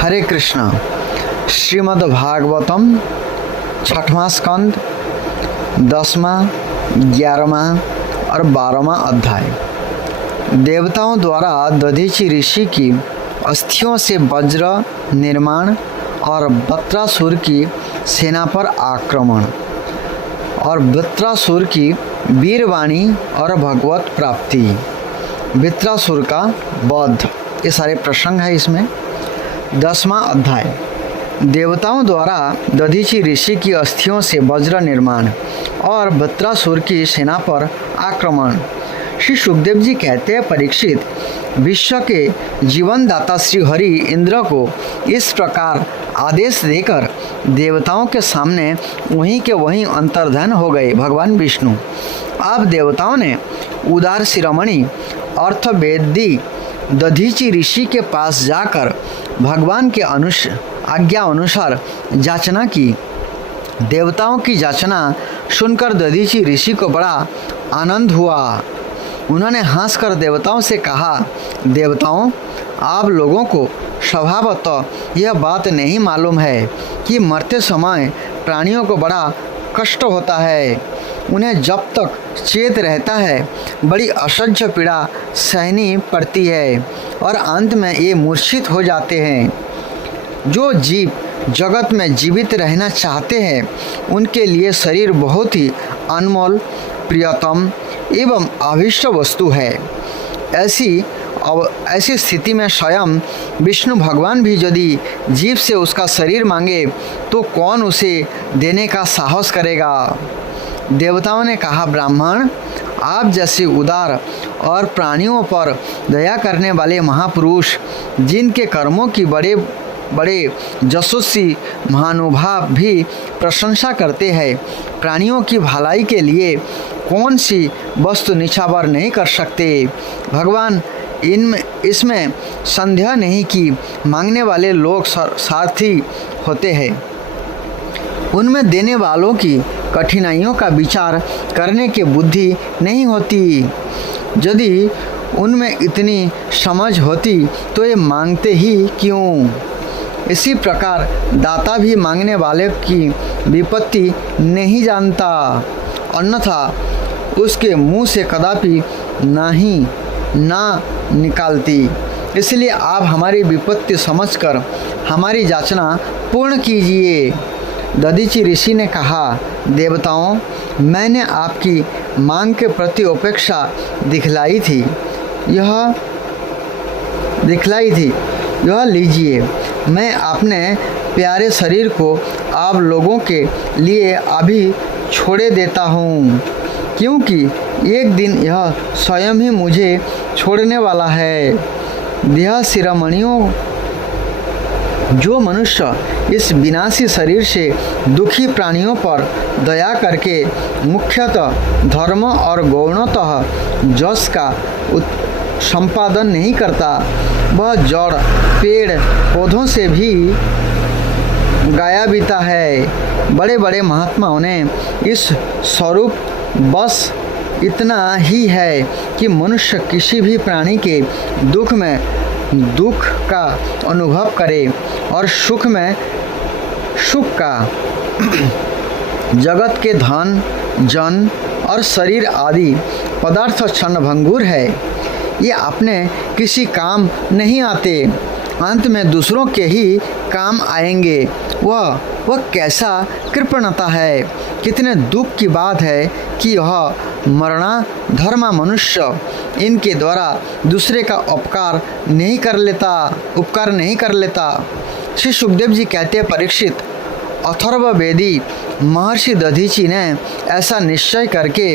हरे कृष्ण। श्रीमद् भागवतम 6वां स्कंद 10वां 11वां और 12वां अध्याय। देवताओं द्वारा दधीचि ऋषि की अस्थियों से वज्र निर्माण और वृत्रासुर की सेना पर आक्रमण और वृत्रासुर की वीरवाणी और भगवत प्राप्ति, वृत्रासुर का वध, ये सारे प्रसंग है इसमें। 10वां अध्याय। देवताओं द्वारा दधीचि ऋषि की अस्थियों से वज्र निर्माण और वृत्रासुर की सेना पर आक्रमण। श्री सुखदेव जी कहते हैं, परीक्षित, विश्व के जीवन दाता श्री हरि इंद्र को इस प्रकार आदेश देकर देवताओं के सामने वहीं के वहीं अंतर्धान हो गए भगवान विष्णु। अब देवताओं ने उदार शिरोमणि अर्थवेदी दधीचि ऋषि के पास जाकर भगवान के आज्ञा अनुसार याचना की। देवताओं की याचना सुनकर दधीचि ऋषि को बड़ा आनंद हुआ। उन्होंने हंसकर देवताओं से कहा, देवताओं, आप लोगों को स्वभावतः यह बात नहीं मालूम है कि मरते समय प्राणियों को बड़ा कष्ट होता है। उन्हें जब तक चेत रहता है बड़ी असह्य पीड़ा सहनी पड़ती है और अंत में ये मूर्छित हो जाते हैं। जो जीव जगत में जीवित रहना चाहते हैं उनके लिए शरीर बहुत ही अनमोल, प्रियतम एवं अभीष्ट वस्तु है। ऐसी स्थिति में स्वयं विष्णु भगवान भी यदि जीव से उसका शरीर मांगे तो कौन उसे देने का साहस करेगा। देवताओं ने कहा, ब्राह्मण, आप जैसे उदार और प्राणियों पर दया करने वाले महापुरुष, जिनके कर्मों की बड़े बड़े यशस्वी महानुभाव भी प्रशंसा करते हैं, प्राणियों की भलाई के लिए कौन सी वस्तु निछावर नहीं कर सकते। भगवान, इसमें संदेह नहीं कि मांगने वाले लोग सारथी होते हैं। उनमें देने वालों की कठिनाइयों का विचार करने की बुद्धि नहीं होती। यदि उनमें इतनी समझ होती तो ये मांगते ही क्यों। इसी प्रकार दाता भी मांगने वाले की विपत्ति नहीं जानता, अन्यथा उसके मुंह से कदापि ना निकालती। इसलिए आप हमारी विपत्ति समझकर हमारी याचना पूर्ण कीजिए। दधीचि ऋषि ने कहा, देवताओं, मैंने आपकी मांग के प्रति उपेक्षा दिखलाई थी, यह लीजिए। मैं अपने प्यारे शरीर को आप लोगों के लिए अभी छोड़े देता हूँ, क्योंकि एक दिन यह स्वयं ही मुझे छोड़ने वाला है। देह शिरोमणियों, जो मनुष्य इस विनाशी शरीर से दुखी प्राणियों पर दया करके मुख्यतः धर्म और गौणतः यश का संपादन नहीं करता, वह जड़ पेड़ पौधों से भी गाया बीता है। बड़े बड़े महात्माओं ने इस स्वरूप बस इतना ही है कि मनुष्य किसी भी प्राणी के दुख में दुख का अनुभव करे और सुख में सुख का। जगत के धन, जन और शरीर आदि पदार्थ क्षणभंगुर है, ये अपने किसी काम नहीं आते, अंत में दूसरों के ही काम आएंगे। वह कैसा कृपणता है। कितने दुख की बात है कि यह मरणाधर्मा मनुष्य इनके द्वारा दूसरे का उपकार नहीं कर लेता। श्री सुखदेव जी कहते हैं, परीक्षित, अथर्ववेदी महर्षि दधीचि ने ऐसा निश्चय करके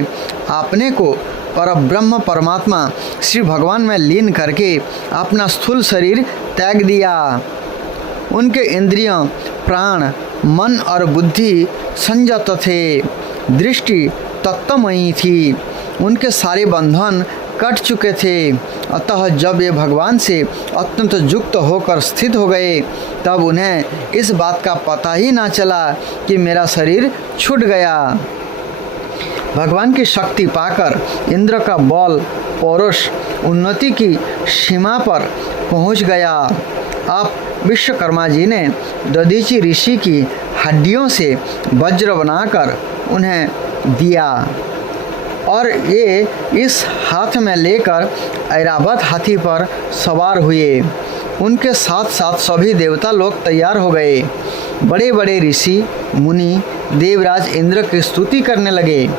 अपने को परब्रह्म परमात्मा श्री भगवान में लीन करके अपना स्थूल शरीर त्याग दिया। उनके इंद्रियों, प्राण, मन और बुद्धि संयत थे, दृष्टि तत्वमयी थी, उनके सारे बंधन कट चुके थे। अतः जब ये भगवान से अत्यंत युक्त होकर स्थित हो गए तब उन्हें इस बात का पता ही ना चला कि मेरा शरीर छूट गया। भगवान की शक्ति पाकर इंद्र का बल, पौरुष, उन्नति की सीमा पर पहुंच गया। अब विश्वकर्मा जी ने दधीचि ऋषि की हड्डियों से वज्र बनाकर उन्हें दिया और ये इस हाथ में लेकर ऐरावत हाथी पर सवार हुए। उनके साथ साथ सभी देवता लोग तैयार हो गए। बड़े बड़े ऋषि मुनि देवराज इंद्र की स्तुति करने लगे।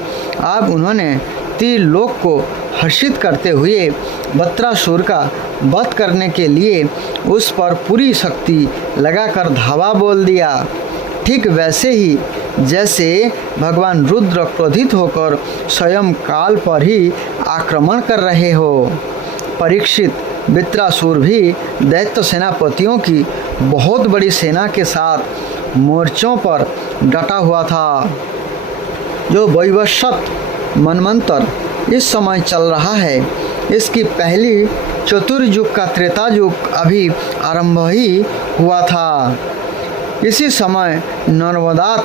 अब उन्होंने त्रिलोक को हर्षित करते हुए वत्रासुर का वध करने के लिए उस पर पूरी शक्ति लगाकर धावा बोल दिया। ठीक वैसे ही जैसे भगवान रुद्र क्रोधित होकर स्वयं काल पर ही आक्रमण कर रहे हो। परीक्षित वृत्रासुर भी दैत्य सेनापतियों की बहुत बड़ी सेना के साथ मोर्चों पर डटा हुआ था। जो वैवस्वत मनमंत्र इस समय चल रहा है, इसकी पहली चतुर्युग का त्रेता युग अभी आरंभ ही हुआ था। इसी समय नर्मदा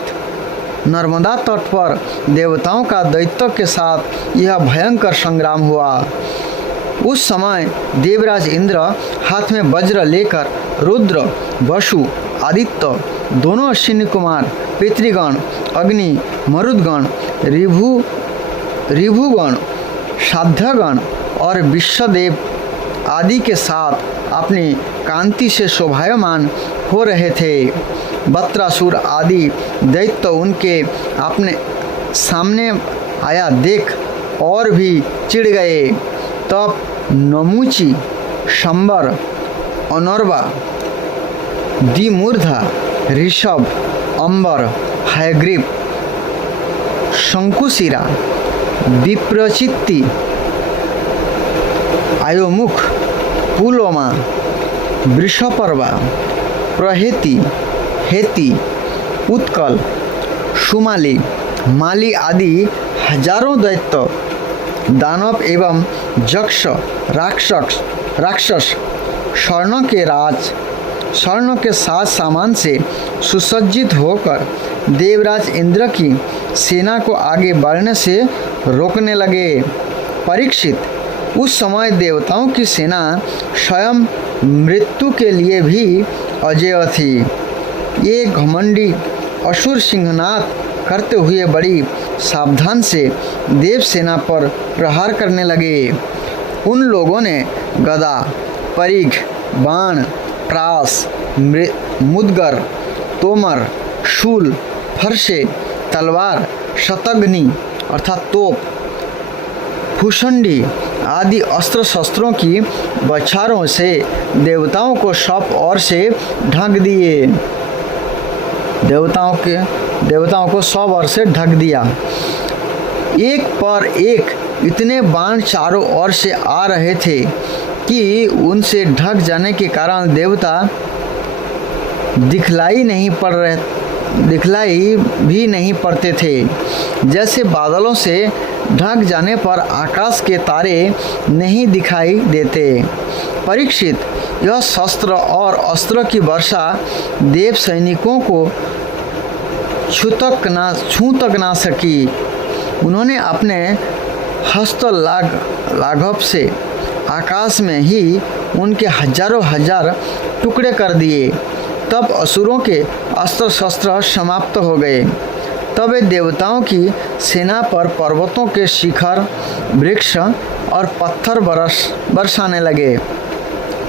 तट पर देवताओं का दैत्यों के साथ यह भयंकर संग्राम हुआ। उस समय देवराज इंद्र हाथ में वज्र लेकर रुद्र, वसु, आदित्य, दोनों अश्विनी कुमार, पितृगण, अग्नि, मरुदगण, ऋभुगण, साध्यगण और विश्वदेव आदि के साथ अपनी कांति से शोभायमान हो रहे थे। वत्रासुर आदि दैत्य उनके अपने सामने आया देख और भी चिढ़ गए। तब नमूची, शंबर, अनर्वा, दिमूर्धा, ऋषभ, अंबर, हयग्रीव, शंकुशिरा, विप्रचित्ति, आयोमुख, पुलोमा, वृषपर्वा, प्रहेति, हेति, उत्कल, सुमाली, माली आदि हजारों दैत्य, दानव एवं यक्ष, राक्षस स्वर्ण के साथ सामान से सुसज्जित होकर देवराज इंद्र की सेना को आगे बढ़ने से रोकने लगे। परीक्षित, उस समय देवताओं की सेना स्वयं मृत्यु के लिए भी अजेय थी। ये घमंडी असुर सिंहनाद करते हुए बड़ी सावधान से देव सेना पर प्रहार करने लगे। उन लोगों ने गदा, परिघ, बाण, त्रास, मुदगर, तोमर, शूल, फरसे, तलवार, शतघ्नि अर्थात तोप, भूषंडी आदि अस्त्र शस्त्रों की बौछारों से देवताओं को सब ओर से ढक दिए। देवताओं को सब ओर से ढक दिया। एक पर एक इतने बाण चारों ओर से आ रहे थे कि उनसे ढक जाने के कारण देवता दिखलाई भी नहीं पड़ते थे। जैसे बादलों से ढक जाने पर आकाश के तारे नहीं दिखाई देते। परीक्षित, यह शस्त्र और अस्त्र की वर्षा देव सैनिकों को छू तक ना सकी। उन्होंने अपने हस्त लाघव से आकाश में ही उनके हजारों हजार टुकड़े कर दिए। तब असुरों के अस्त्र शस्त्र समाप्त हो गए। तब वे देवताओं की सेना पर पर्वतों के शिखर, वृक्ष और पत्थर बरसाने लगे,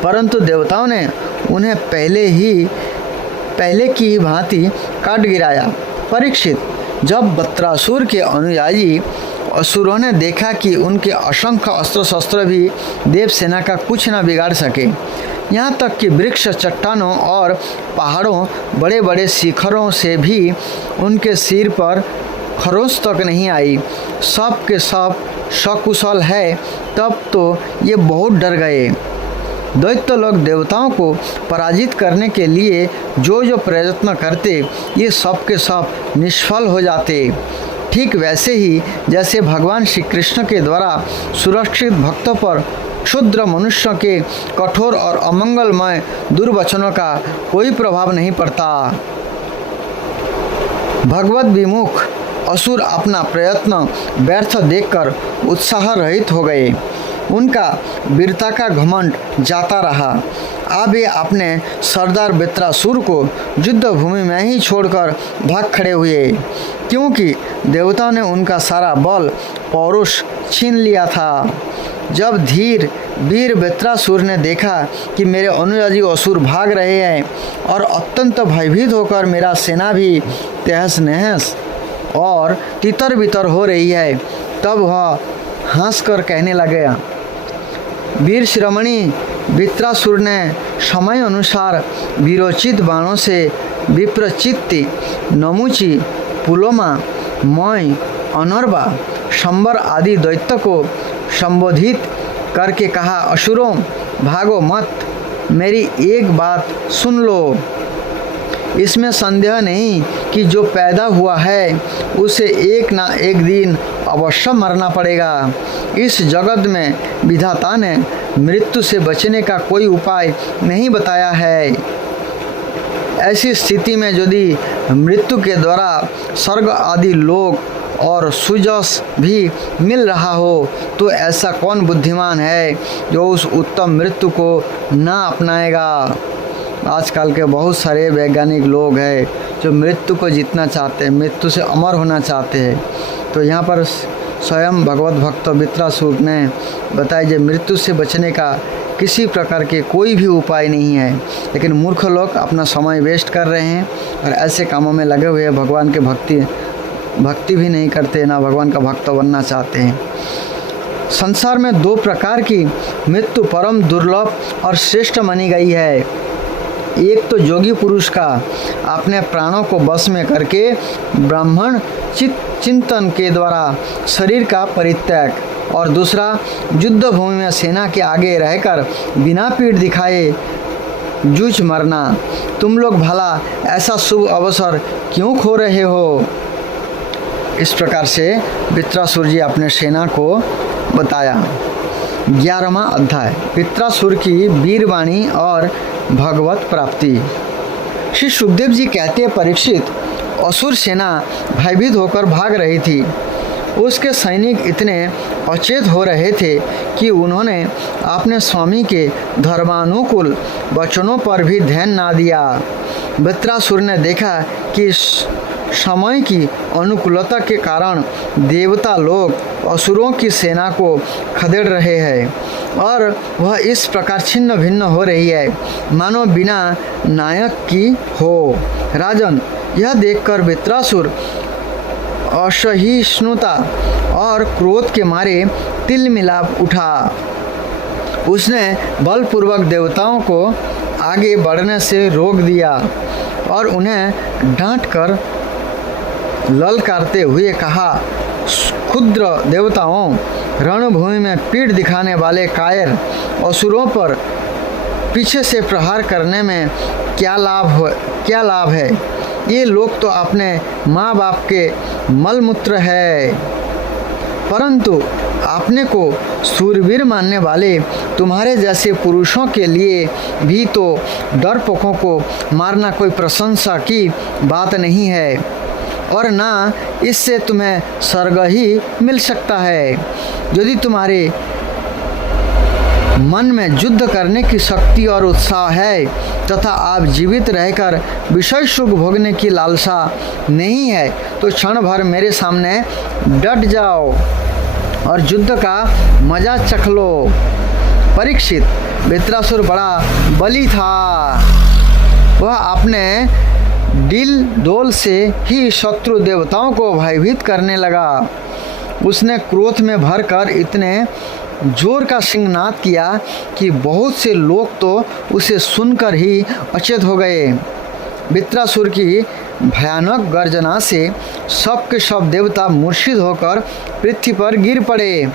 परंतु देवताओं ने उन्हें पहले की भांति काट गिराया। परीक्षित, जब वत्रासुर के अनुयायी असुरों ने देखा कि उनके असंख्य अस्त्र शस्त्र भी देव सेना का कुछ न बिगाड़ सके, यहाँ तक कि वृक्ष, चट्टानों और पहाड़ों, बड़े बड़े शिखरों से भी उनके सिर पर खरोंच तक नहीं आई, सब के सब सकुशल है, तब तो ये बहुत डर गए। दैत्य लोग देवताओं को पराजित करने के लिए जो प्रयत्न करते, ये सब के सब निष्फल हो जाते। ठीक वैसे ही जैसे भगवान श्री कृष्ण के द्वारा सुरक्षित भक्तों पर क्षुद्र मनुष्यों के कठोर और अमंगलमय दुर्वचनों का कोई प्रभाव नहीं पड़ता। भगवत विमुख असुर अपना प्रयत्न व्यर्थ देखकर उत्साह रहित हो गए। उनका वीरता का घमंड जाता रहा। अब ये अपने सरदार वृत्रासुर को युद्ध भूमि में ही छोड़कर भाग खड़े हुए, क्योंकि देवताओं ने उनका सारा बल पौरुष छीन लिया था। जब धीर वीर वृत्रासुर ने देखा कि मेरे अनुयायी असुर भाग रहे हैं और अत्यंत भयभीत होकर मेरा सेना भी तहस नहस और तितर बितर हो रही है, तब वह हंसकर कहने लगे, वीर शिरोमणि वृत्रासुर ने समय अनुसार वीरोचित बाणों से विप्रचित्ति, नमुची, पुलोमा, मय, अनर्वा, शंबर आदि दैत्य को संबोधित करके कहा, असुरों भागो मत, मेरी एक बात सुन लो। इसमें संदेह नहीं कि जो पैदा हुआ है उसे एक ना एक दिन अवश्य मरना पड़ेगा। इस जगत में विधाता ने मृत्यु से बचने का कोई उपाय नहीं बताया है। ऐसी स्थिति में यदि मृत्यु के द्वारा स्वर्ग आदि लोक और सुजस भी मिल रहा हो, तो ऐसा कौन बुद्धिमान है जो उस उत्तम मृत्यु को ना अपनाएगा। आजकल के बहुत सारे वैज्ञानिक लोग हैं जो मृत्यु को जीतना चाहते हैं, मृत्यु से अमर होना चाहते हैं। तो यहाँ पर स्वयं भगवत भक्त वृत्रासुर ने बताया कि मृत्यु से बचने का किसी प्रकार के कोई भी उपाय नहीं है, लेकिन मूर्ख लोग अपना समय वेस्ट कर रहे हैं और ऐसे कामों में लगे हुए हैं, भगवान के भक्ति भी नहीं करते, ना भगवान का भक्त बनना चाहते हैं। संसार में दो प्रकार की मृत्यु परम दुर्लभ और श्रेष्ठ मानी गई है। एक तो योगी पुरुष का अपने प्राणों को बस में करके ब्राह्मण चिंतन के द्वारा शरीर का परित्याग, और दूसरा युद्ध भूमि में सेना के आगे रहकर बिना पीठ दिखाए जूझ मरना। तुम लोग भला ऐसा शुभ अवसर क्यों खो रहे हो। इस प्रकार से वृत्रासुर जी अपने सेना को बताया। 11वां अध्याय, वृत्रासुर की वीरवाणी और भगवत प्राप्ति। श्री सुखदेव जी कहते हैं, परीक्षित, असुर सेना भयभीत होकर भाग रही थी। उसके सैनिक इतने अचेत हो रहे थे कि उन्होंने अपने स्वामी के धर्मानुकूल वचनों पर भी ध्यान ना दिया। वृत्रासुर ने देखा कि समय की अनुकूलता के कारण देवता लोग असुरों की सेना को खदेड़ रहे हैं और वह इस प्रकार छिन्न भिन्न हो रही है मानो बिना नायक की हो। राजन, यह देखकर वृत्रासुर असहिष्णुता और क्रोध के मारे तिलमिलाप उठा। उसने बलपूर्वक देवताओं को आगे बढ़ने से रोक दिया और उन्हें डांटकर ललकारते हुए कहा, क्षुद्र देवताओं, रणभूमि में पीठ दिखाने वाले कायर असुरों पर पीछे से प्रहार करने में क्या लाभ है। ये लोग तो अपने माँ बाप के मलमूत्र है, परंतु अपने को सूरवीर मानने वाले तुम्हारे जैसे पुरुषों के लिए भी तो डरपोकों को मारना कोई प्रशंसा की बात नहीं है, और ना इससे तुम्हें स्वर्ग ही मिल सकता है। यदि तुम्हारे मन में युद्ध करने की शक्ति और उत्साह है तथा आप जीवित रहकर विषय सुख भोगने की लालसा नहीं है, तो क्षण भर मेरे सामने डट जाओ और युद्ध का मजा चख लो। परीक्षित, वृत्रासुर बड़ा बली था। वह अपने दिल डोल से ही शत्रु देवताओं को भयभीत करने लगा। उसने क्रोध में भरकर इतने जोर का सिंहनाद किया कि बहुत से लोग तो उसे सुनकर ही अचेत हो गए। वृत्रासुर की भयानक गर्जना से सब के सब देवता मूर्छित होकर पृथ्वी पर गिर पड़े,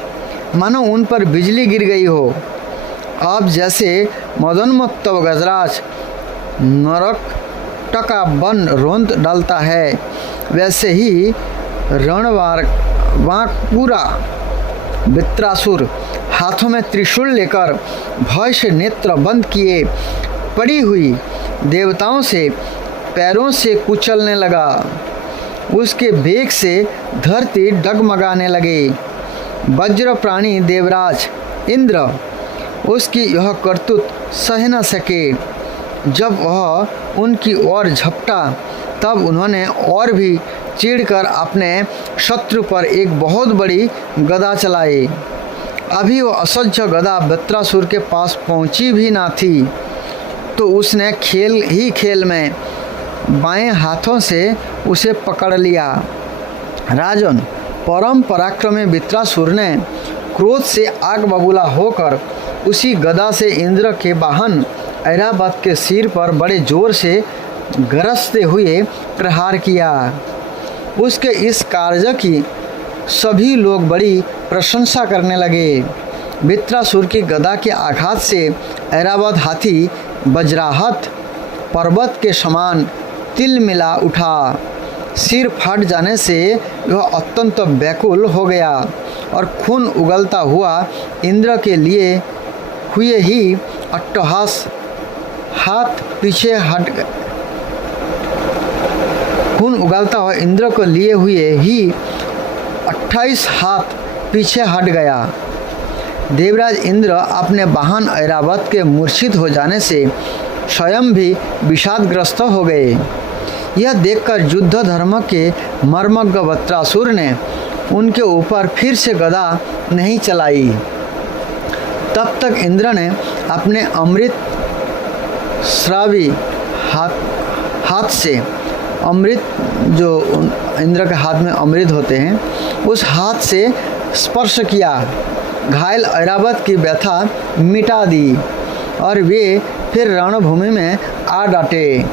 मानो उन पर बिजली गिर गई हो। अब जैसे मदोन्मत्त गजराज नरक टका बन रोंद डालता है, वैसे ही रणवांकुरा वृत्रासुर हाथों में त्रिशूल लेकर भय से नेत्र बंद किए पड़ी हुई देवताओं से पैरों से कुचलने लगा। उसके वेग से धरती डगमगाने लगे। वज्र प्राणी देवराज इंद्र उसकी यह करतूत सह न सके। जब वह उनकी ओर झपटा तब उन्होंने और भी चिढ़कर अपने शत्रु पर एक बहुत बड़ी गदा चलाई। अभी वो असह्य गदा वृत्रासुर के पास पहुंची भी ना थी तो उसने खेल में बाएं हाथों से उसे पकड़ लिया। राजन, परम पराक्रमी वृत्रासुर ने क्रोध से आग बबूला होकर उसी गदा से इंद्र के वाहन ऐरावत के सिर पर बड़े जोर से गरजते हुए प्रहार किया। उसके इस कार्य की सभी लोग बड़ी प्रशंसा करने लगे। वृत्रासुर की गदा के आघात से ऐरावत हाथी वज्राहत पर्वत के समान तिलमिला उठा। सिर फट जाने से वह अत्यंत व्याकुल हो गया और खून उगलता हुआ इंद्र के लिए हुए ही अट्टहास हाथ पीछे हट गए। खून उगलता हुआ इंद्र को लिए हुए ही 28 हाथ पीछे हट गया। देवराज इंद्र अपने वाहन ऐरावत के मूर्छित हो जाने से स्वयं भी विषादग्रस्त हो गए। यह देखकर युद्ध धर्म के मर्मज्ञ वृत्रासुर ने उनके ऊपर फिर से गदा नहीं चलाई। तब तक इंद्र ने अपने अमृत श्रावी हाथ से अमृत, जो इंद्र के हाथ में अमृत होते हैं, उस हाथ से स्पर्श किया। घायल ऐरावत की व्यथा मिटा दी और वे फिर रणभूमि में आ डटे।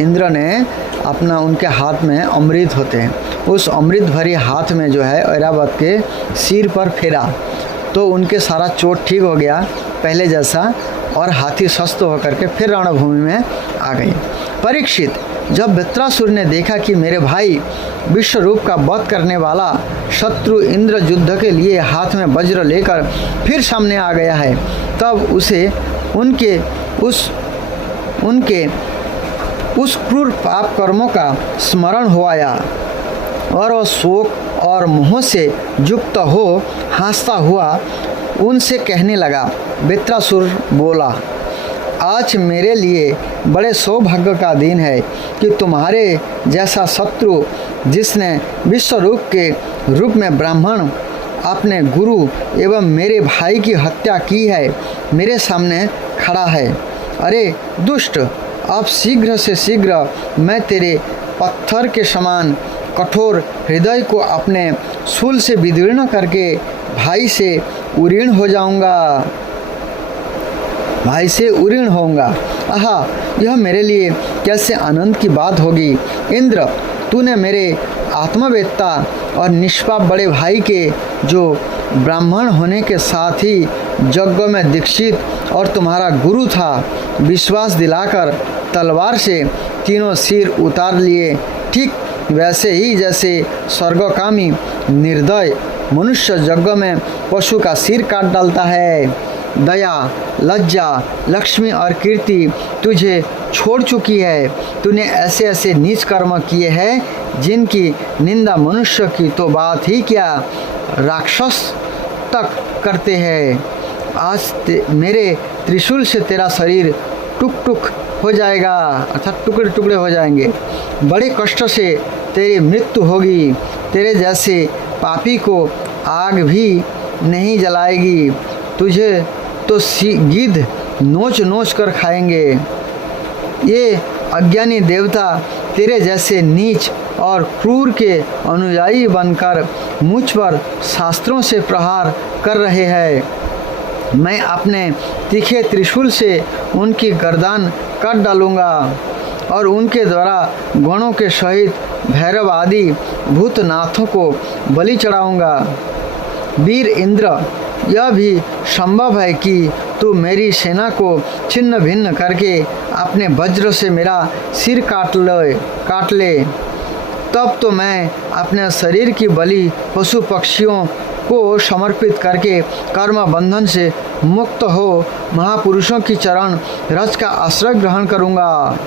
इंद्र ने अपना, उनके हाथ में अमृत होते हैं, उस अमृत भरी हाथ में जो है ऐरावत के सिर पर फेरा तो उनके सारा चोट ठीक हो गया पहले जैसा और हाथी स्वस्थ होकर के फिर रणभूमि में आ गई। परीक्षित, जब वृत्रासुर ने देखा कि मेरे भाई विश्वरूप का वध करने वाला शत्रु इंद्र युद्ध के लिए हाथ में वज्र लेकर फिर सामने आ गया है, तब उसे उनके उस क्रूर पाप कर्मों का स्मरण हो आया और वह शोक और मोह से युक्त हो हंसता हुआ उनसे कहने लगा। वृत्रासुर बोला, आज मेरे लिए बड़े सौभाग्य का दिन है कि तुम्हारे जैसा शत्रु, जिसने विश्वरूप के रूप में ब्राह्मण अपने गुरु एवं मेरे भाई की हत्या की है, मेरे सामने खड़ा है। अरे दुष्ट, अब शीघ्र से शीघ्र मैं तेरे पत्थर के समान कठोर हृदय को अपने शूल से विदीर्ण करके भाई से उरीण हो जाऊंगा, भाई से उरीण होऊंगा। आहा, यह मेरे लिए कैसे आनंद की बात होगी। इंद्र, तूने मेरे आत्मवेत्ता और निष्पाप बड़े भाई के, जो ब्राह्मण होने के साथ ही यज्ञ में दीक्षित और तुम्हारा गुरु था, विश्वास दिलाकर तलवार से तीनों सिर उतार लिए, ठीक वैसे ही जैसे स्वर्गकामी निर्दय मनुष्य यज्ञ में पशु का सिर काट डालता है। दया, लज्जा, लक्ष्मी और कीर्ति तुझे छोड़ चुकी है। तूने ऐसे ऐसे नीच कर्म किए हैं जिनकी निंदा मनुष्य की तो बात ही क्या, राक्षस तक करते हैं। आज मेरे त्रिशूल से तेरा शरीर टुक टुक हो जाएगा, अर्थात टुकड़े टुकड़े हो जाएंगे। बड़े कष्ट से तेरी मृत्यु होगी। तेरे जैसे पापी को आग भी नहीं जलाएगी। तुझे तो गिद्ध नोच नोच कर खाएंगे। ये अज्ञानी देवता तेरे जैसे नीच और क्रूर के अनुयायी बनकर मुझ पर शास्त्रों से प्रहार कर रहे हैं। मैं अपने तीखे त्रिशूल से उनकी गर्दन काट डालूंगा और उनके द्वारा गणों के सहित भैरव आदि भूतनाथों को बलि चढ़ाऊंगा। वीर इंद्र, यह भी संभव है कि तू मेरी सेना को छिन्न भिन्न करके अपने वज्र से मेरा सिर काट ले। तब तो मैं अपने शरीर की बलि पशु पक्षियों को समर्पित करके कर्म बंधन से मुक्त हो महापुरुषों की चरण रज का आश्रय ग्रहण करूँगा।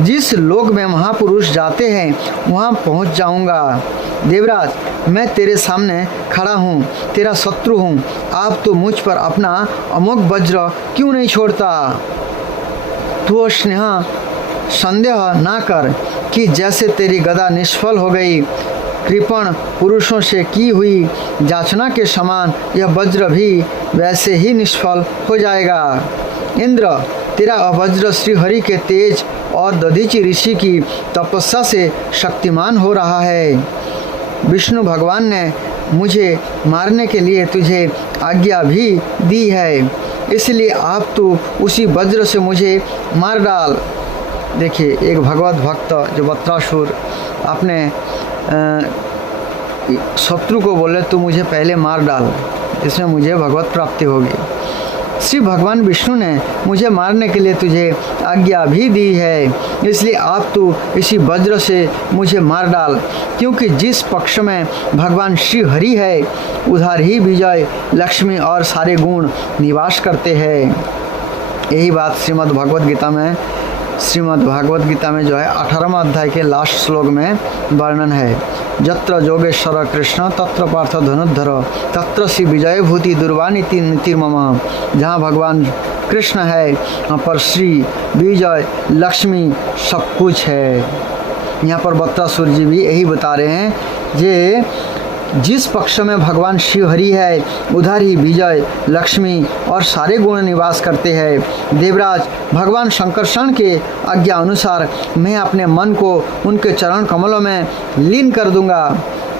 जिस लोक में महापुरुष जाते हैं वहाँ पहुँच जाऊँगा। देवराज, मैं तेरे सामने खड़ा हूँ, तेरा शत्रु हूँ, आप तो मुझ पर अपना अमोघ वज्र क्यों नहीं छोड़ता? तू स्नेह संदेह ना कर कि जैसे तेरी गदा निष्फल हो गई, कृपण पुरुषों से की हुई याचना के समान यह वज्र भी वैसे ही निष्फल हो जाएगा। इंद्र, तेरा वज्र श्री हरि के तेज और दधीचि ऋषि की तपस्या से शक्तिमान हो रहा है। विष्णु भगवान ने मुझे मारने के लिए तुझे आज्ञा भी दी है, इसलिए आप तू उसी वज्र से मुझे मार डाल। देखिए, एक भगवत भक्त जो वत्रासुर अपने शत्रु को बोले तू मुझे पहले मार डाल, इसमें मुझे भगवत प्राप्ति होगी। श्री भगवान विष्णु ने मुझे मारने के लिए तुझे आज्ञा भी दी है, इसलिए आप तू इसी वज्र से मुझे मार डाल, क्योंकि जिस पक्ष में भगवान श्री हरि है उधर ही विजय, लक्ष्मी और सारे गुण निवास करते हैं। यही बात श्रीमद् भागवत गीता में जो है 18वां अध्याय के लास्ट श्लोक में वर्णन है। यत्र योगेश्वर कृष्ण तत्र पार्थ धनुर्धर तत्र श्री विजय भूति दुर्वाणी नीतिर्मम। जहाँ भगवान कृष्ण है वहाँ पर श्री विजय लक्ष्मी सब कुछ है। यहाँ पर वत्रासुर जी भी यही बता रहे हैं, जे जिस पक्ष में भगवान शिव हरि है उधर ही विजय, लक्ष्मी और सारे गुण निवास करते हैं। देवराज, भगवान शंकरषण के आज्ञा अनुसार मैं अपने मन को उनके चरण कमलों में लीन कर दूंगा।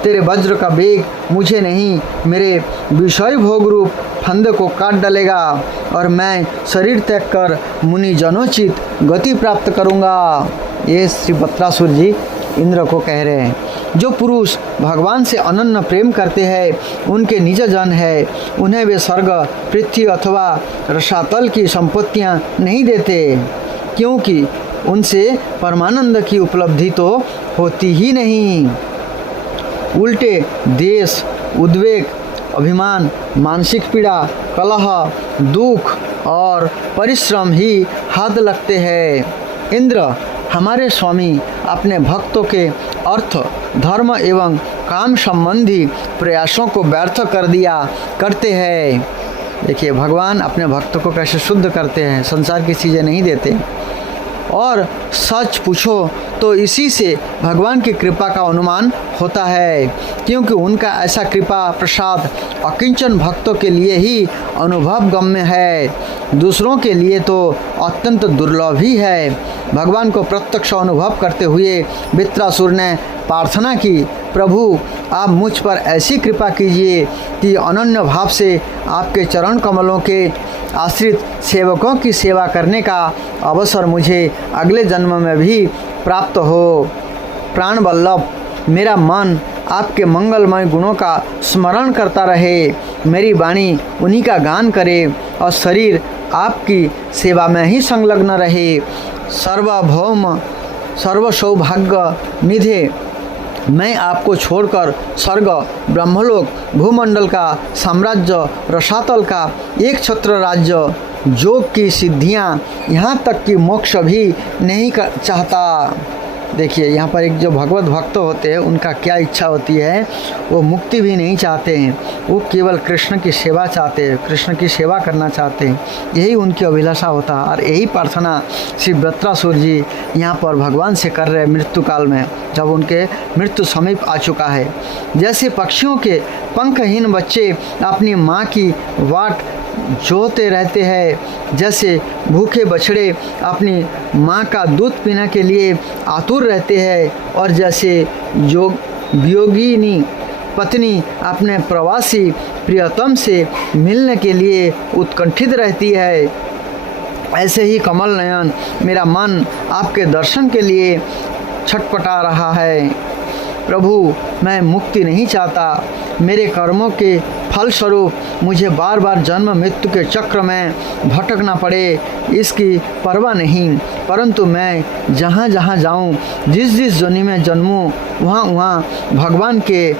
तेरे वज्र का वेग मुझे नहीं, मेरे विषय भोग रूप फंदे को काट डालेगा और मैं शरीर त्याग कर मुनि जनोचित गति प्राप्त करूंगा। ये श्री वत्रासुर जी इंद्र को कह रहे हैं। जो पुरुष भगवान से अनन्य प्रेम करते हैं उनके निज जन है, उन्हें वे स्वर्ग, पृथ्वी अथवा रसातल की संपत्तियां नहीं देते, क्योंकि उनसे परमानंद की उपलब्धि तो होती ही नहीं। उल्टे देश, उद्वेग, अभिमान, मानसिक पीड़ा, कलह, दुख और परिश्रम ही हद लगते हैं। इंद्र, हमारे स्वामी अपने भक्तों के अर्थ, धर्म एवं काम संबंधी प्रयासों को व्यर्थ कर दिया करते हैं। देखिए, भगवान अपने भक्तों को कैसे शुद्ध करते हैं, संसार की चीज़ें नहीं देते। और सच पूछो तो इसी से भगवान की कृपा का अनुमान होता है, क्योंकि उनका ऐसा कृपा प्रसाद अकिंचन भक्तों के लिए ही अनुभव गम्य है, दूसरों के लिए तो अत्यंत दुर्लभ ही है। भगवान को प्रत्यक्ष अनुभव करते हुए वृत्रासुर ने प्रार्थना की, प्रभु आप मुझ पर ऐसी कृपा कीजिए कि अनन्य भाव से आपके चरण कमलों के आश्रित सेवकों की सेवा करने का अवसर मुझे अगले जन्म में भी प्राप्त हो। प्राण वल्लभ, मेरा मन आपके मंगलमय गुणों का स्मरण करता रहे, मेरी वाणी उन्हीं का गान करे और शरीर आपकी सेवा में ही संलग्न रहे। सर्वभौम सर्व सौभाग्य निधे, मैं आपको छोड़कर स्वर्ग, ब्रह्मलोक, भूमंडल का साम्राज्य, रसातल का एक छत्र राज्य, योग की सिद्धियां, यहाँ तक कि मोक्ष भी नहीं चाहता। देखिए, यहाँ पर एक जो भगवत भक्त होते हैं उनका क्या इच्छा होती है, वो मुक्ति भी नहीं चाहते हैं, वो केवल कृष्ण की सेवा चाहते हैं, कृष्ण की सेवा करना चाहते हैं, यही उनकी अभिलाषा होता है। और यही प्रार्थना श्री वृत्रासुर जी यहाँ पर भगवान से कर रहे हैं मृत्यु काल में, जब उनके मृत्यु समीप आ चुका है। जैसे पक्षियों के पंखहीन बच्चे अपनी माँ की वाट जोते रहते हैं, जैसे भूखे बछड़े अपनी माँ का दूध पीने के लिए आतुर रहते हैं, और जैसे वियोगिनी पत्नी अपने प्रवासी प्रियतम से मिलने के लिए उत्कंठित रहती है, ऐसे ही कमल नयन मेरा मन आपके दर्शन के लिए छटपटा रहा है। प्रभु, मैं मुक्ति नहीं चाहता, मेरे कर्मों के फलस्वरूप मुझे बार बार जन्म मृत्यु के चक्र में भटकना पड़े, इसकी परवाह नहीं, परंतु मैं जहाँ जहाँ जाऊँ, जिस जिस जोनी में जन्मूँ, वहाँ वहाँ भगवान के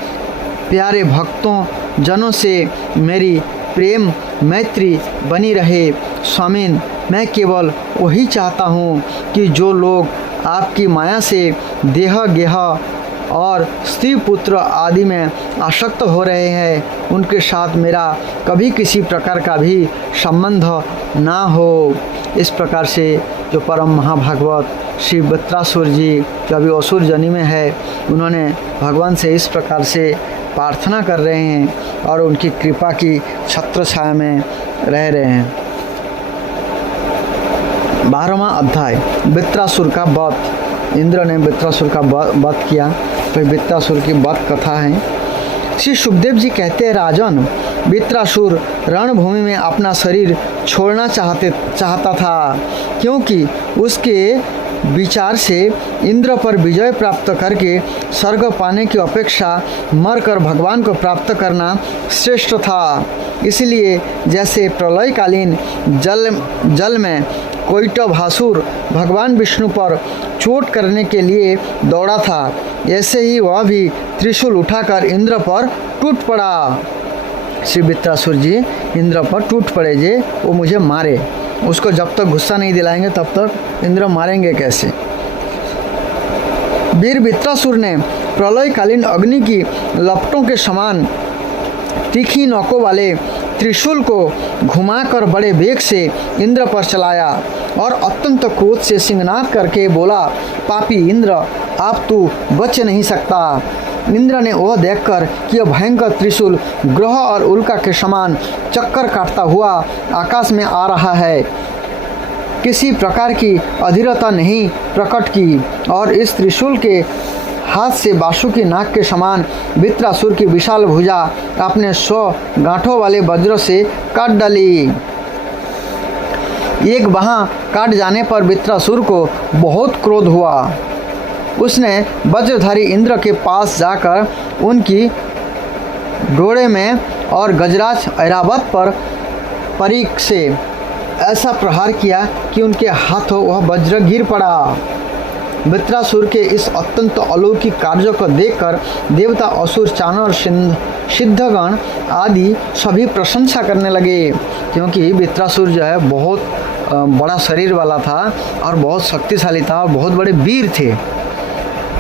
प्यारे भक्तों जनों से मेरी प्रेम मैत्री बनी रहे। स्वामीन, मैं केवल वही चाहता हूँ कि जो लोग आपकी माया से देह गेह और स्त्री पुत्र आदि में आसक्त हो रहे हैं, उनके साथ मेरा कभी किसी प्रकार का भी संबंध ना हो। इस प्रकार से जो परम महाभागवत श्री वृत्रासुर जी जो अभी असुर जनी में है, उन्होंने भगवान से इस प्रकार से प्रार्थना कर रहे हैं और उनकी कृपा की छत्र छाया में रह रहे हैं। 12वां अध्याय वृत्रासुर का वध। इंद्र ने वृत्रासुर का वध किया, तो वृत्रासुर की वध कथा है। श्री सुखदेव जी कहते हैं, राजन, वृत्रासुर रणभूमि में अपना शरीर छोड़ना चाहता था, क्योंकि उसके विचार से इंद्र पर विजय प्राप्त करके स्वर्ग पाने की अपेक्षा मरकर भगवान को करना श्रेष्ठ था। इसलिए जैसे प्रलयकालीन जल में कोइटभासुर भगवान विष्णु पर चोट करने के लिए दौड़ा था, ऐसे ही वह भी त्रिशूल उठाकर इंद्र पर टूट पड़ा। श्री वृत्रासुर जी इंद्र पर टूट पड़े जे वो मुझे मारे। उसको जब तक गुस्सा नहीं दिलाएंगे तब तक इंद्र मारेंगे कैसे। वीर वृत्रासुर ने प्रलयकालीन अग्नि की लपटों के समान तीखी नोकों वाले त्रिशूल को घुमाकर बड़े वेग से इंद्र पर चलाया और अत्यंत क्रोध से सिंहनाद करके बोला, पापी इंद्र, आप तू बच नहीं सकता। इंद्र ने वह देखकर कि यह भयंकर त्रिशूल ग्रह और उल्का के समान चक्कर काटता हुआ आकाश में आ रहा है, किसी प्रकार की अधीरता नहीं प्रकट की और इस त्रिशूल के हाथ से बासुकी नाग के समान वृत्रासुर की विशाल भुजा अपने 100 गांठों वाले वज्र से काट डाली। एक बाह काट जाने पर वृत्रासुर को बहुत क्रोध हुआ। उसने वज्रधारी इंद्र के पास जाकर उनकी डोरे में और गजराज ऐरावत पर परीक से ऐसा प्रहार किया कि उनके हाथों वह वज्र गिर पड़ा। वृत्रासुर के इस अत्यंत अलौकिक कार्य को देखकर देवता, असुर, चाणर, सिद्धगण आदि सभी प्रशंसा करने लगे, क्योंकि वृत्रासुर जो है बहुत बड़ा शरीर वाला था और बहुत शक्तिशाली था और बहुत बड़े वीर थे।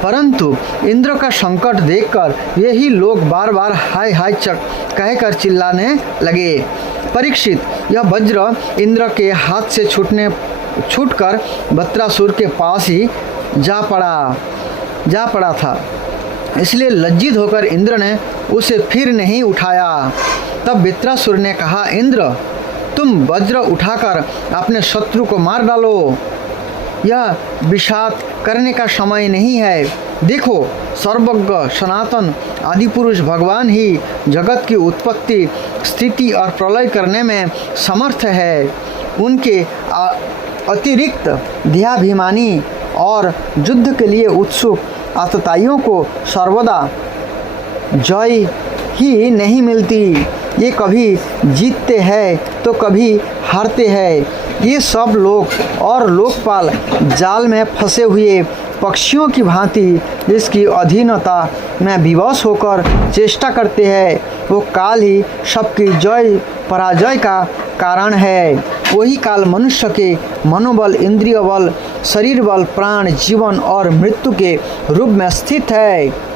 परंतु इंद्र का संकट देखकर यही लोग बार बार हाय हाय कहकर चिल्लाने लगे। परीक्षित, यह वज्र इंद्र के हाथ से छूटकर वृत्रासुर के पास ही जा पड़ा था, इसलिए लज्जित होकर इंद्र ने उसे फिर नहीं उठाया। तब वृत्रासुर ने कहा, इंद्र, तुम वज्र उठाकर अपने शत्रु को मार डालो, यह विषाद करने का समय नहीं है। देखो, सर्वज्ञ सनातन आदि पुरुष भगवान ही जगत की उत्पत्ति, स्थिति और प्रलय करने में समर्थ है। उनके अतिरिक्त ध्याभिमानी और युद्ध के लिए उत्सुक आतताइयों को सर्वदा जय ही नहीं मिलती। ये कभी जीतते हैं तो कभी हारते हैं। ये सब लोग और लोकपाल जाल में फंसे हुए पक्षियों की भांति जिसकी अधीनता में विवश होकर चेष्टा करते हैं, वो काल ही सबकी जय पराजय का कारण है। वही काल मनुष्य के मनोबल, इंद्रिय बल, शरीर बल, प्राण, जीवन और मृत्यु के रूप में स्थित है।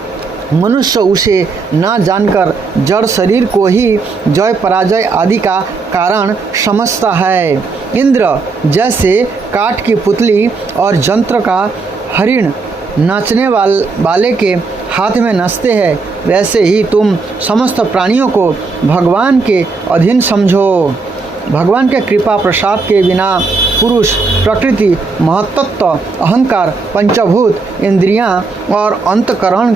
मनुष्य उसे ना जानकर जड़ शरीर को ही जय पराजय आदि का कारण समझता है। इंद्र जैसे काठ की पुतली और यंत्र का हरिण नाचने वाले के हाथ में नचते हैं, वैसे ही तुम समस्त प्राणियों को भगवान के अधीन समझो। भगवान के कृपा प्रसाद के बिना पुरुष, प्रकृति, महत्त्व, अहंकार, पंचभूत, इंद्रियां और अंतकरण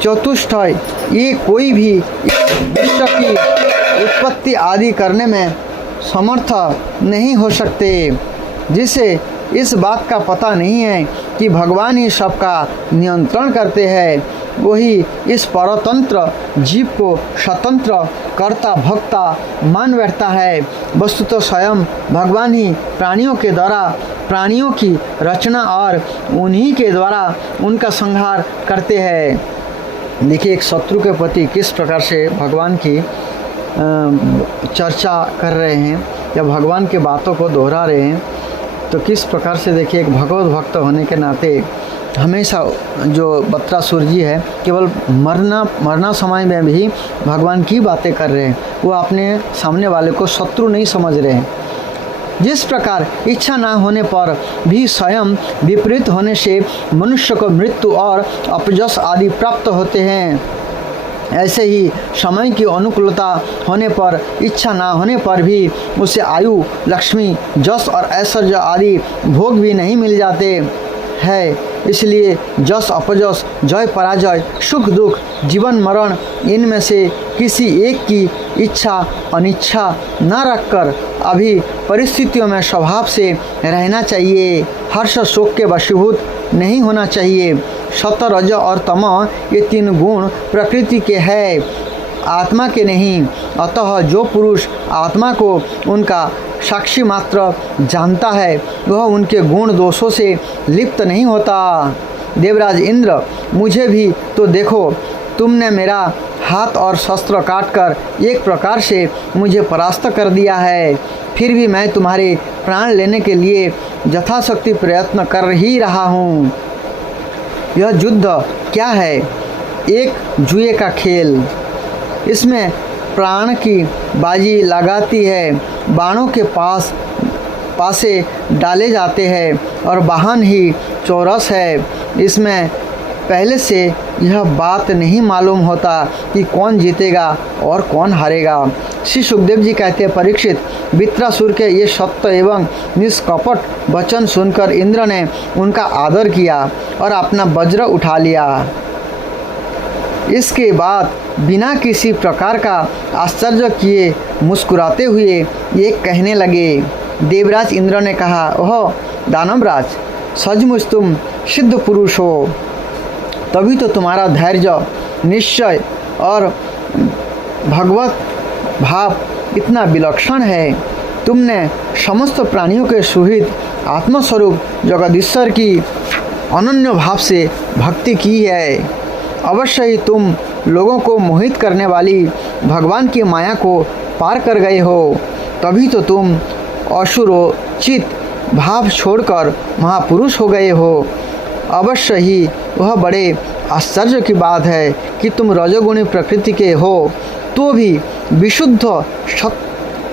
चतुष्टय ये कोई भी विश्व की उत्पत्ति आदि करने में समर्थ नहीं हो सकते। जिसे इस बात का पता नहीं है कि भगवान ही सबका नियंत्रण करते हैं, वही इस परतंत्र जीव को स्वतंत्र कर्ता भक्ता मान बैठता है। वस्तुतः स्वयं भगवान ही प्राणियों के द्वारा प्राणियों की रचना और उन्हीं के द्वारा उनका संहार करते हैं। देखिए, एक शत्रु के प्रति किस प्रकार से भगवान की चर्चा कर रहे हैं या भगवान के बातों को दोहरा रहे हैं। तो किस प्रकार से देखिए एक भगवत भक्त होने के नाते हमेशा जो बत्रासुर जी है केवल मरना समय में भी भगवान की बातें कर रहे हैं, वो अपने सामने वाले को शत्रु नहीं समझ रहे हैं। जिस प्रकार इच्छा ना होने पर भी स्वयं विपरीत होने से मनुष्य को मृत्यु और अपजस आदि प्राप्त होते हैं, ऐसे ही समय की अनुकूलता होने पर इच्छा ना होने पर भी उसे आयु, लक्ष्मी, जस और ऐश्वर्य आदि भोग भी नहीं मिल जाते हैं। इसलिए जस अपजस, जय पराजय, सुख दुख, जीवन मरण, इनमें से किसी एक की इच्छा अनिच्छा न रखकर अभी परिस्थितियों में स्वभाव से रहना चाहिए। हर्ष शोक के वशीभूत नहीं होना चाहिए। सत्व, रज और तम ये तीन गुण प्रकृति के हैं, आत्मा के नहीं। अतः जो पुरुष आत्मा को उनका साक्षी मात्र जानता है वह उनके गुण दोषों से लिप्त नहीं होता। देवराज इंद्र, मुझे भी तो देखो, तुमने मेरा हाथ और शस्त्र काटकर एक प्रकार से मुझे परास्त कर दिया है, फिर भी मैं तुम्हारे प्राण लेने के लिए यथाशक्ति प्रयत्न कर ही रहा हूँ। यह युद्ध क्या है? एक जुए का खेल। इसमें प्राण की बाजी लगाती है, बाणों के पासे डाले जाते हैं और वाहन ही चौरस है। इसमें पहले से यह बात नहीं मालूम होता कि कौन जीतेगा और कौन हारेगा। श्री सुखदेव जी कहते हैं, परीक्षित, वृत्रासुर के ये सत्य एवं निष्कपट वचन सुनकर इंद्र ने उनका आदर किया और अपना वज्र उठा लिया। इसके बाद बिना किसी प्रकार का आश्चर्य किए मुस्कुराते हुए ये कहने लगे। देवराज इंद्र ने कहा, ओह दानवराज, सचमुच तुम सिद्ध पुरुष हो, तभी तो तुम्हारा धैर्य, निश्चय और भगवत भाव इतना विलक्षण है। तुमने समस्त प्राणियों के सुहित आत्मस्वरूप जगदीश्वर की अनन्य भाव से भक्ति की है। अवश्य ही तुम लोगों को मोहित करने वाली भगवान की माया को पार कर गए हो, तभी तो तुम असुरोचित भाव छोड़कर महापुरुष हो गए हो। अवश्य ही वह बड़े आश्चर्य की बात है कि तुम रजोगुणी प्रकृति के हो, तो भी विशुद्ध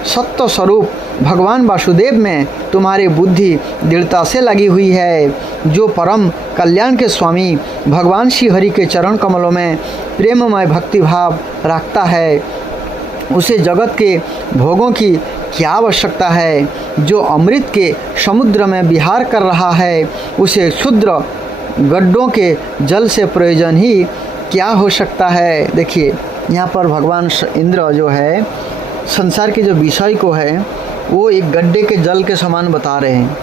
सत्य स्वरूप भगवान वासुदेव में तुम्हारी बुद्धि दृढ़ता से लगी हुई है। जो परम कल्याण के स्वामी भगवान श्री हरि के चरण कमलों में प्रेममय भक्ति भाव रखता है, उसे जगत के भोगों की क्या आवश्यकता है। जो अमृत के समुद्र में विहार कर रहा है, उसे क्षुद्र गड्ढों के जल से प्रयोजन ही क्या हो सकता है। देखिए यहाँ पर भगवान इंद्र जो है संसार के जो विषय को है वो एक गड्ढे के जल के समान बता रहे हैं,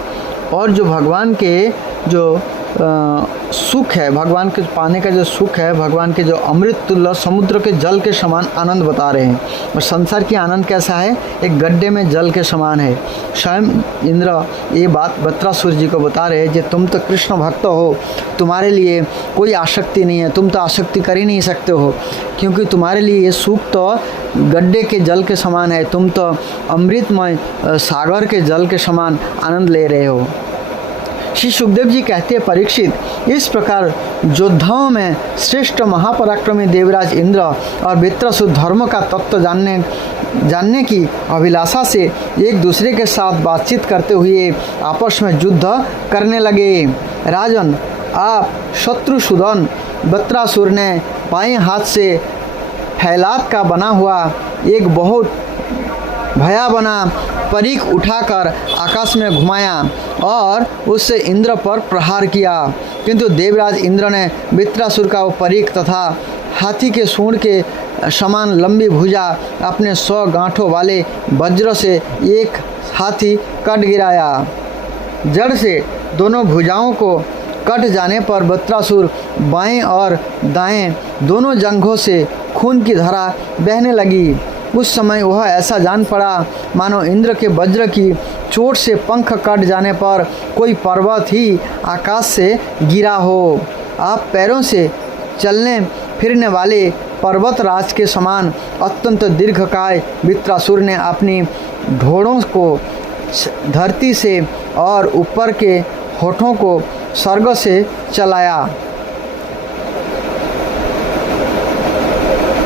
और जो भगवान के जो सुख है, भगवान के पाने का जो सुख है, भगवान के जो अमृत तुल्य समुद्र के जल के समान आनंद बता रहे हैं। और संसार की आनंद कैसा है? एक गड्ढे में जल के समान है। स्वयं इंद्र ये बात वृत्रासुर जी को बता रहे हैं कि तुम तो कृष्ण भक्त हो, तुम्हारे लिए कोई आसक्ति नहीं है, तुम तो आसक्ति कर ही नहीं सकते हो, क्योंकि तुम्हारे लिए ये सुख तो गड्ढे के जल के समान है, तुम तो अमृतमय सागर के जल के समान आनंद ले रहे हो। श्री सुखदेव जी कहते हैं, परीक्षित, इस प्रकार योद्धाओं में श्रेष्ठ महापराक्रमी देवराज इंद्र और वृत्रासुर धर्म का तत्व जानने की अभिलाषा से एक दूसरे के साथ बातचीत करते हुए आपस में युद्ध करने लगे। राजन, आप शत्रुसूदन वृत्रासुर ने बाएं हाथ से फैलात का बना हुआ एक बहुत भयावना परीख उठाकर आकाश में घुमाया और उससे इंद्र पर प्रहार किया, किंतु देवराज इंद्र ने वृत्रासुर का वो परीख तथा हाथी के सूंड के समान लंबी भुजा अपने 100 गांठों वाले वज्र से एक हाथी कट गिराया। जड़ से दोनों भुजाओं को कट जाने पर वृत्रासुर बाएं और दाएं दोनों जंघों से खून की धारा बहने लगी। उस समय वह ऐसा जान पड़ा मानो इंद्र के वज्र की चोट से पंख कट जाने पर कोई पर्वत ही आकाश से गिरा हो। आप पैरों से चलने फिरने वाले पर्वतराज के समान अत्यंत दीर्घकाय वृत्रासुर ने अपनी ढोड़ों को धरती से और ऊपर के होठों को स्वर्ग से चलाया,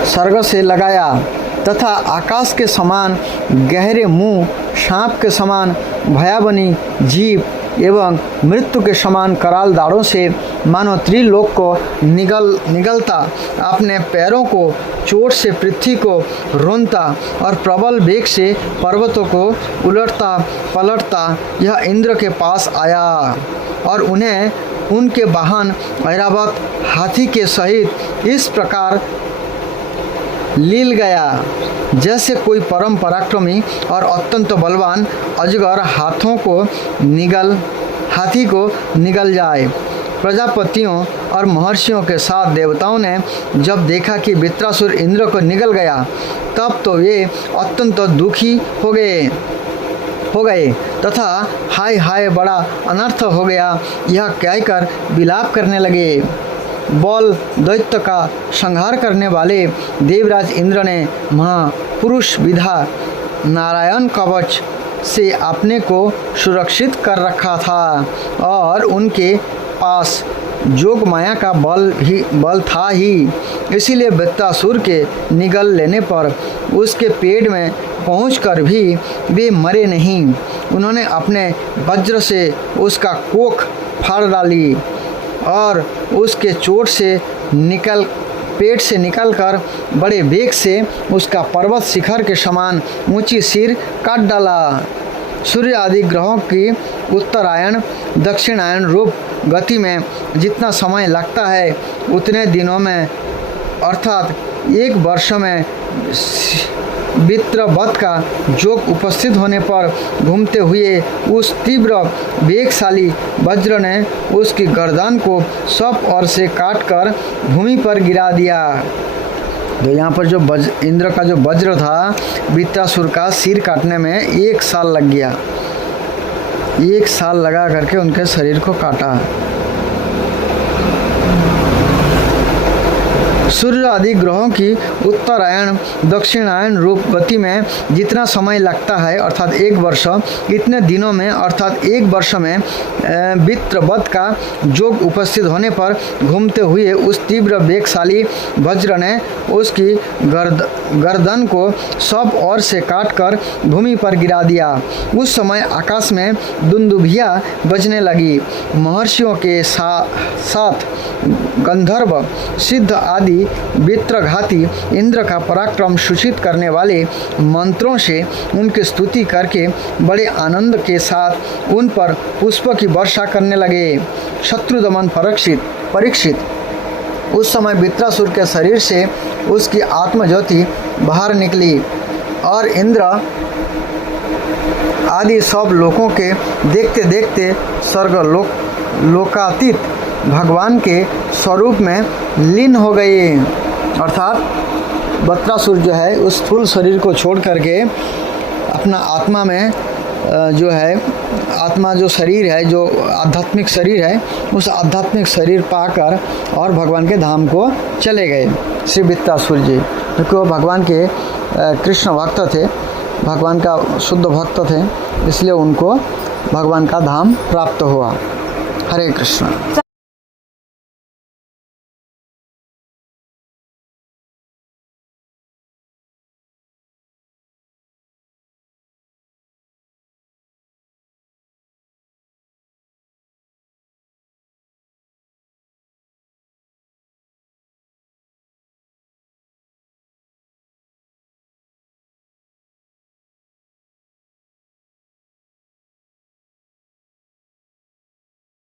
स्वर्ग से लगाया तथा आकाश के समान गहरे मुंह, सांप के समान भयावनी जीभ एवं मृत्यु के समान कराल दाढ़ों से मानो त्रिलोक को निगलता, अपने पैरों को चोट से पृथ्वी को रोनता और प्रबल वेग से पर्वतों को उलटता पलटता यह इंद्र के पास आया और उन्हें उनके वाहन ऐरावत हाथी के सहित इस प्रकार लील गया जैसे कोई परम पराक्रमी और अत्यंत बलवान अजगर हाथी को निगल जाए। प्रजापतियों और महर्षियों के साथ देवताओं ने जब देखा कि वृत्रासुर इंद्र को निगल गया तब तो वे अत्यंत दुखी हो गए तथा हाय हाय बड़ा अनर्थ हो गया यह कहकर विलाप करने लगे। बल दैत्य का संहार करने वाले देवराज इंद्र ने महापुरुष विधा नारायण कवच से अपने को सुरक्षित कर रखा था और उनके पास जोग माया का बल था ही, इसीलिए वृत्रासुर के निगल लेने पर उसके पेट में पहुंचकर भी वे मरे नहीं। उन्होंने अपने वज्र से उसका कोख फाड़ डाली और उसके चोट से पेट से निकलकर बड़े वेग से उसका पर्वत शिखर के समान ऊंची सिर काट डाला। सूर्य आदि ग्रहों की उत्तरायण दक्षिणायन रूप गति में जितना समय लगता है उतने दिनों में अर्थात एक वर्ष में वित्रवत का जोग उपस्थित होने पर घूमते हुए उस तीव्र वेगशाली वज्र ने उसकी गर्दन को सब ओर से काटकर भूमि पर गिरा दिया। तो यहाँ पर जो इंद्र का जो वज्र था वृत्रासुर का सिर काटने में 1 साल लग गया, 1 साल लगा करके उनके शरीर को काटा। सूर्य आदि ग्रहों की उत्तरायण दक्षिणायन रूप गति में जितना समय लगता है अर्थात 1 वर्ष, इतने दिनों में अर्थात 1 वर्ष में वित्रवत का जोग उपस्थित होने पर घूमते हुए उस तीव्र वेगशाली वज्र ने उसकी गर्दन को सब ओर से काटकर भूमि पर गिरा दिया। उस समय आकाश में दुंदुभिया बजने लगी। महर्षियों के साथ गंधर्व सिद्ध आदि वित्रघाती इंद्र का पराक्रम सूचित करने वाले मंत्रों से उनकी स्तुति करके बड़े आनंद के साथ उन पर पुष्प की वर्षा करने लगे। शत्रुदमन परीक्षित उस समय वृत्रासुर के शरीर से उसकी आत्मज्योति बाहर निकली और इंद्र आदि सब लोगों के देखते देखते लोकातीत भगवान के स्वरूप में लीन हो गए। अर्थात वृत्रासुर जो है उस स्थूल शरीर को छोड़ करके अपना आत्मा में जो है आत्मा जो शरीर है जो आध्यात्मिक शरीर है उस आध्यात्मिक शरीर पाकर और भगवान के धाम को चले गए श्री वृत्रासुर जी, क्योंकि वो भगवान के कृष्ण भक्त थे, भगवान का शुद्ध भक्त थे, इसलिए उनको भगवान का धाम प्राप्त हुआ। हरे कृष्ण।